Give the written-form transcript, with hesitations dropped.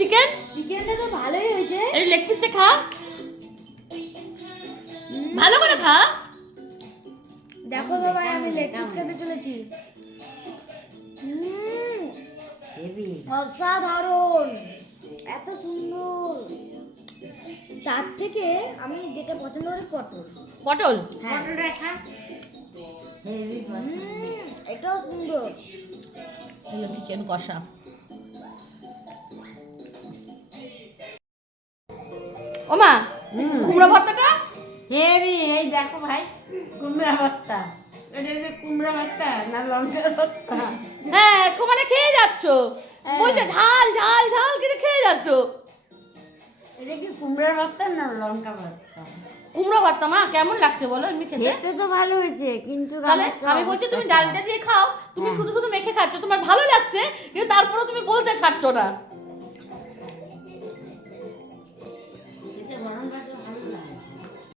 Chicken? চিকেনটা তো ভালোই হয়েছে। এই লেগ পিসটা খা, ভালো করে খা। দেখো তো ভাই, আমি লেগ পিস খেতে চলেছি। অসাধারণ, এত সুন্দর। তার থেকে আমি যেটা পছন্দ করি পটল। পটল, পটল রাখা এটাও সুন্দর। হলো চিকেন কষা। ওমা, কুমড়ো ভর্তাটা হেবি। এই দেখো ভাই, কুমড়া ভর্তা। এটা যে কুমড়া ভর্তা না লঙ্কার ভর্তা? হ্যাঁ সমানে খেয়ে যাচ্ছ, বলছে ঝাল ঝাল ঝাল কিন্তু খেয়ে যাচ্ছ। এটা কি কুমড়া ভর্তা না লঙ্কা ভর্তা? কুমড়ো ভর্তা মা কেমন লাগছে বলো এমনি খেতে? খেতে তো ভালো হয়েছে, কিন্তু তাহলে আমার তো আমি বলছি তুমি অবস্থা ডালটা দিয়ে খাও, তুমি শুধু শুধু মেখে খাচ্ছ, তোমার ভালো লাগছে কিন্তু তারপরেও তুমি বলতে ছাড়ছো না।